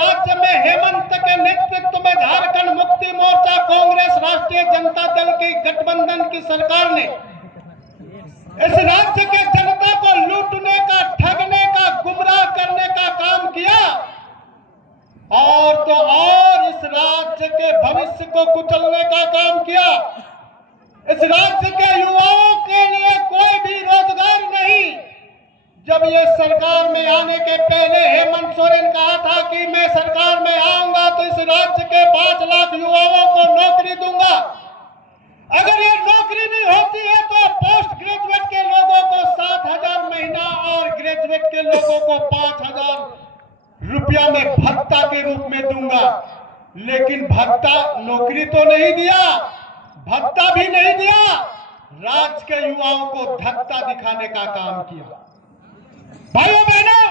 राज्य में हेमंत के नेतृत्व में झारखंड मुक्ति मोर्चा, कांग्रेस, राष्ट्रीय जनता दल की गठबंधन की सरकार ने इस राज्य के जनता को लूटने का, ठगने का, गुमराह करने का काम किया और तो और इस राज्य के भविष्य को कुचलने का काम किया। इस राज्य के युवाओं के लिए कोई भी रोजगार नहीं। जब ये सरकार में आने के पहले हेमंत सोरेन कहा था कि मैं सरकार में आऊंगा तो इस राज्य के 5 लाख युवाओं को नौकरी दूंगा। अगर ये नौकरी नहीं होती है तो पोस्ट ग्रेजुएट के लोगों को 7,000 महीना और ग्रेजुएट के लोगों को 5,000 रुपया में भत्ता के रूप में दूंगा। लेकिन भत्ता, नौकरी तो नहीं दिया, भत्ता भी नहीं दिया, राज्य के युवाओं को धक्का दिखाने का काम किया। भाइयों बहनों,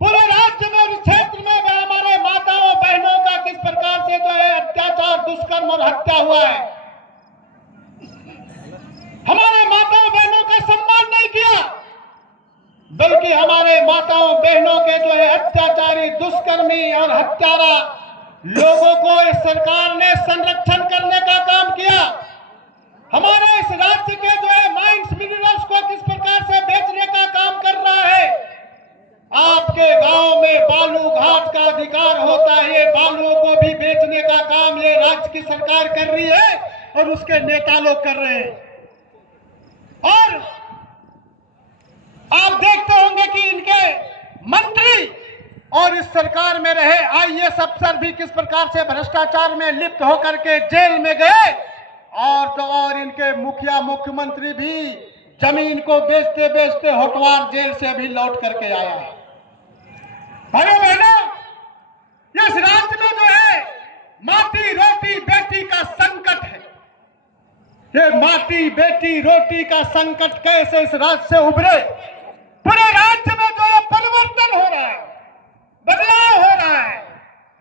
पूरे राज्य में, क्षेत्र में हमारे माताओं बहनों का किस प्रकार से जो है अत्याचार, दुष्कर्म और हत्या हुआ है। हमारे माताओं बहनों का सम्मान नहीं किया, बल्कि हमारे माताओं बहनों के जो है अत्याचारी, दुष्कर्मी और हत्यारा लोगों को इस सरकार ने संरक्षण करने का काम किया। हमारे इस राज्य के जो है माइंस, मिनरल्स को किस प्रकार से बेचने का काम कर रहा है। आपके गांव में बालू घाट का अधिकार होता है, ये बालुओं को भी बेचने का काम ये राज्य की सरकार कर रही है और उसके नेता लोग कर रहे हैं। और आप देखते होंगे कि इनके मंत्री और इस सरकार में रहे आईएएस अफसर भी किस प्रकार से भ्रष्टाचार में लिप्त होकर के जेल में गए और तो और इनके मुखिया, मुख्यमंत्री भी जमीन को बेचते बेचते होटवार जेल से अभी लौट करके आया है। भाइयों बहनों, इस राज्य में जो है माटी रोटी बेटी का संकट है। ये माटी बेटी रोटी का संकट कैसे इस राज्य से उभरे। पूरे राज्य में जो है परिवर्तन हो रहा है, बदलाव हो रहा है।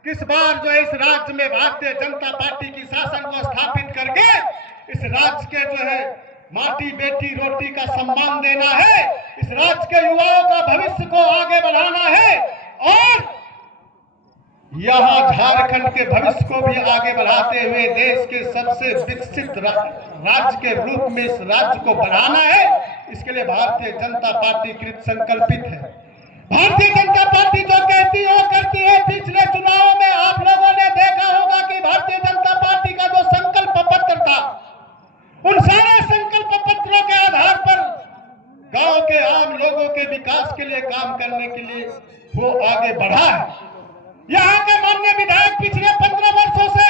किस बार जो है इस राज्य में भारतीय जनता पार्टी की शासन को स्थापित करके इस राज्य के जो है माटी बेटी रोटी का सम्मान देना है, इस राज्य के युवाओं का भविष्य को आगे बढ़ाना है और यहां झारखंड के भविष्य को भी आगे बढ़ाते हुए देश के सबसे विकसित राज्य के रूप में इस राज्य को बढ़ाना है। इसके लिए भारतीय जनता पार्टी कृत संकल्पित है। भारतीय जनता पार्टी जो कहती है करती है। पिछले चुनावों में आप लोगों ने देखा होगा कि भारतीय जनता पार्टी का जो संकल्प पत्र था, उन सारे संकल्प पत्रों के आधार पर गांव के आम लोगों के विकास के लिए काम करने के लिए वो आगे बढ़ा है। यहाँ के माननीय विधायक पिछले 15 वर्षों से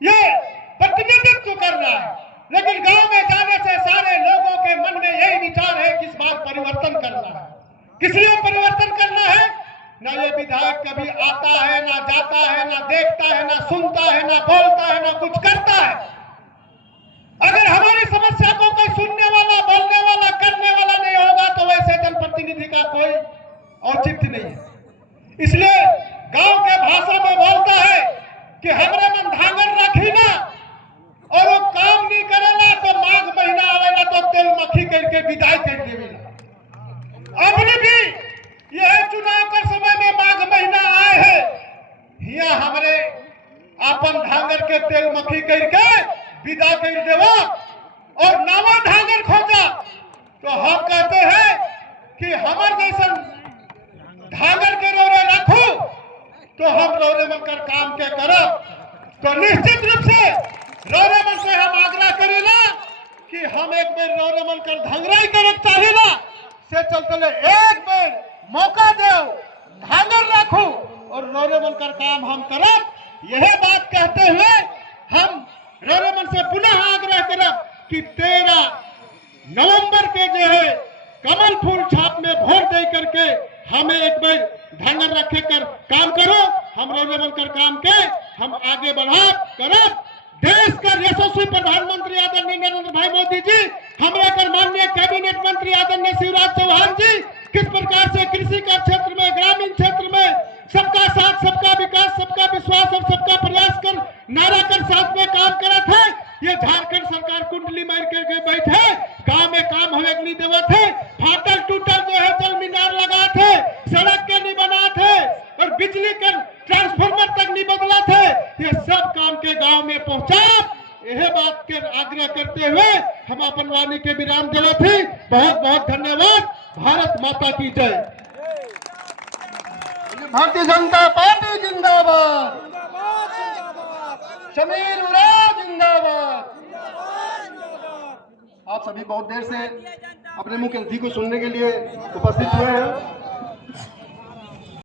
ये प्रतिनिधित्व कर रहा है, लेकिन गांव में जाने से सारे लोगों के मन में यही विचार है कि इस बार परिवर्तन करना है। किस लिए परिवर्तन करना है? ना ये विधायक कभी आता है, ना जाता है, ना देखता है, ना सुनता है, ना बोलता है, ना कुछ करता है। अगर हमारी समस्या को कोई सुनने वाला, बोलने वाला, करने वाला नहीं होगा तो वैसे जनप्रतिनिधि का कोई औचित्य नहीं है। इसलिए गांव के भाषा में बोलता है कि हमरे मन धांगर रखी ना और वो काम नहीं करेला तो माघ महीना आवेला तो तेल मक्खी करके विदाई कर देवेला। अभी भी यह चुनाव के समय में माघ महीना आए हैं, यहाँ हमरे अपन धांगर के तेल मक्खी करके विदा कर देवा और नवा धांगर खोजा तो हम कहते हैं कि हमारे जैसा धांगर के रोरे रखो तो हम रोरे बनकर काम के करब। तो निश्चित रूप से रोरे मन से हम आग्रह करेला कि हम एक बेर रोरे बनकर धंगराई करे चाहेला से चलते एक बेर मौका दो, धांगर रखो और रोरे बनकर काम हम करब। यह बात कहते हुए हम रोरे मन से पुनः आग्रह करब कि 13 नवंबर के जो है कमल फूल छाप में वोट दे करके हमें एक बार धांगर रखे कर काम करो। हम रोजे बनकर काम के हम आगे बढ़ा करब। देश का यशस्वी प्रधानमंत्री आदरणीय नरेंद्र भाई मोदी जी, हमारे कर माननीय कैबिनेट मंत्री आदरणीय शिवराज चौहान जी किस प्रकार से कृषि का क्षेत्र में, ग्रामीण क्षेत्र में सबका साथ, सबका विकास, सबका विश्वास और सबका प्रयास कर नारा कर साथ में काम करा था। ये झारखंड सरकार कुंडली मार करके बैठे, गांव में काम हमें नहीं देवा थे, फाटल टूटल जो है जल मीनार लगा थे, सड़क के नहीं बना थे और बिजली का ट्रांसफार्मर तक नहीं बदला थे, ये सब काम के गांव में पहुंचा। यह बात के आग्रह करते हुए हम अपन वाणी के विराम दिला थे। बहुत बहुत धन्यवाद। भारत माता की जय। भारतीय जनता पार्टी जिंदाबाद, शमीर उरांव जिंदाबाद। आप सभी बहुत देर से अपने मुख्यमंत्री को सुनने के लिए उपस्थित हुए हैं।